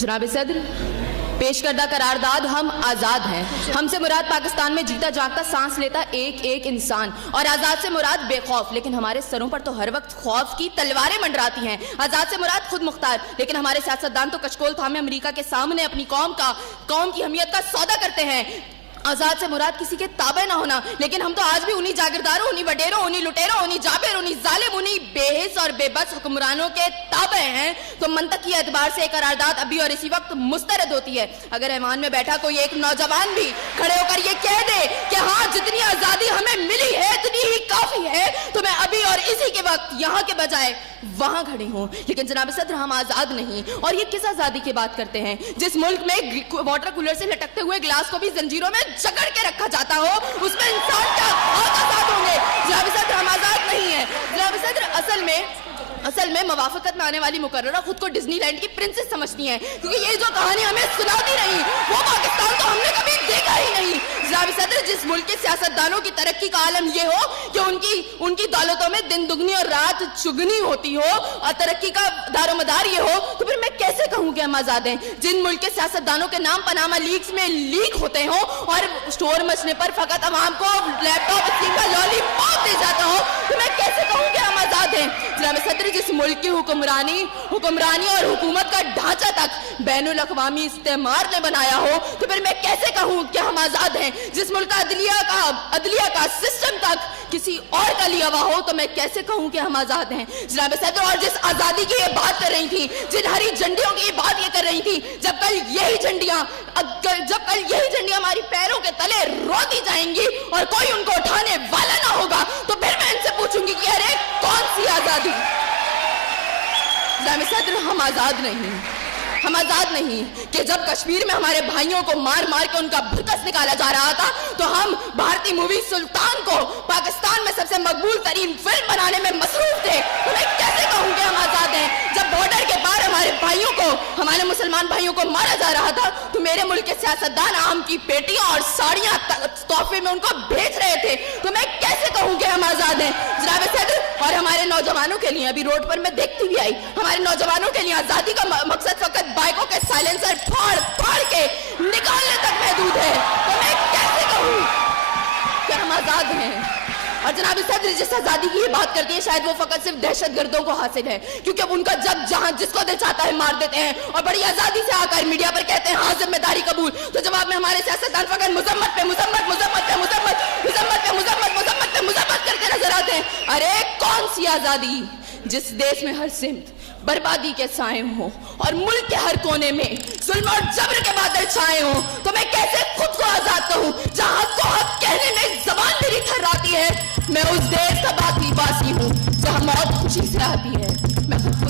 जनाब सदर, पेश करदा करारदाद हम आज़ाद हैं। हमसे मुराद पाकिस्तान में जीता जागता सांस लेता एक एक इंसान, और आज़ाद से मुराद बेखौफ, लेकिन हमारे सरों पर तो हर वक्त खौफ की तलवारें मंडराती हैं। आज़ाद से मुराद खुद मुख्तार, लेकिन हमारे सियासतदान तो कचकोल थामे अमेरिका के सामने अपनी कौम की हमियत का सौदा करते हैं। आज़ाद से मुराद किसी के ताबे ना होना, लेकिन हम तो आज भी उन्हीं जागीरदारों, उन्हीं वडेरों, उन्हीं लुटेरों, उन्हीं जाबिर, उन्हीं जालिम, उन्हीं बेहिस और बेबस हुक्मरानों के ताबे हैं। तो मंतकी एतबार से एक करारदाद अभी और इसी वक्त मुस्तरद होती है। अगर ऐवान में बैठा कोई एक नौजवान भी खड़े होकर ये कह दे कि हाँ, जितनी आज़ादी हमें मिली है इतनी ही काफी है, तो मैं अभी और इसी के वक्त यहाँ के बजाय वहां खड़ी हूँ। लेकिन जनाब सदर, हम आजाद नहीं। और ये किस आजादी की बात करते हैं जिस मुल्क में वाटर कूलर से लटकते हुए गिलास को भी जंजीरों में जकड़ के रखा जाता हो, उसमें इंसान क्या आजाद होंगे? जनाब सदर, हम आजाद नहीं है। जनाब सदर, असल में मवाफकत में आने वाली मुकर्ररा खुद को डिज्नीलैंड की प्रिंसेस समझती हैं, क्योंकि ये जो कहानी हमें सुनाती रही वो पाकिस्तान तो हमने कभी देखा ही नहीं। जनाब सदर, जिस मुल्क के सियासतदानों की तरक्की का आलम ये हो कि उनकी दौलतों में दिन दुगनी और रात चुगनी होती हो और तरक्की का दारोमदार ये हो, तो फिर मैं कैसे कहूँ कि हम आजाद हैं? जिन मुल्क के सियासतदानों के नाम पनामा लीक्स में लीक होते हो और स्टोर मचने पर फकत अवाम को लैपटॉप स्कीम का लॉलीपॉप दे जाता हो, तो मैं कैसे कहूँ कि हम आजाद हैं? जनाब सदर, जिस मुल्क की हुक्मरानी और हुकूमत का ढांचा तक बैनुल अक़वामी इस्तेमार ने बनाया हो, तो फिर मैं कैसे कहूँ कि हम आजाद हैं? जिस मुल्क का अदलिया का सिस्टम तक किसी और का लिया हुआ हो, तो मैं कैसे कहूँ कि हम आजाद हैं? जनाब सदर, और जिस आजादी की ये बात कर रही थी, जिन हरी झंडियों की ये बात ये कर रही थी, जब कल यही झंडियां हमारी पैरों के तले रोती जाएंगी और कोई उनको उठाने वाला ना होगा, तो फिर मैं इनसे पूछूंगी कि अरे कौन सी आजादी? जनाब सदर, हम आजाद नहीं कि जब कश्मीर में हमारे भाइयों को मार मार के उनका भुकस निकाला जा रहा था, तो हम भारतीय मूवी सुल्तान को पाकिस्तान में सबसे मकबूल तरीन फिल्म बनाने में मसरूफ थे। तो मैं कैसे कहूँ कि हम आजाद हैं? जब बॉर्डर के पार हमारे मुसलमान भाइयों को मारा जा रहा था, तो मेरे मुल्क के सियासतदान आम की पेटियां और साड़ियां तोहफे में उनको भेज रहे थे। तो मैं कैसे कहूँ कि हम आजाद हैं? जनाब सदर, और हमारे नौजवानों के लिए, अभी रोड पर मैं देखती भी आई, हमारे नौजवानों के लिए आजादी का मकसद फकत बाइकों के साइलेंसर फाड़ के निकालने तक महदूद है। तो मैं कैसे कहूँ कि हम आजाद हैं? और जनाब सदर, जिस आजादी की ये बात करती है, शायद वो फकत सिर्फ दहशतगर्दों को हासिल है, क्योंकि अब उनका जब जहां जिसको दिल चाहता है मार देते हैं और बड़ी आजादी से आकर मीडिया पर कहते हैं हाँ जिम्मेदारी कबूल। तो जवाब में हमारे सियासतदान फकत मुजम्मत करके नजर आते हैं। अरे कौन सी आजादी जिस देश में हर सिमत बर्बादी के साए हो और मुल्क के हर कोने में जुल्म और जबर के बादल छाए हो? तो मैं कैसे खुद को आजाद कहूँ जहाँ हक को हक कहने में जबान मेरी थर्राती है? मैं उस देश का बाकी वासी हूँ जहाँ मौत खुशी से आती है। मैं खुद को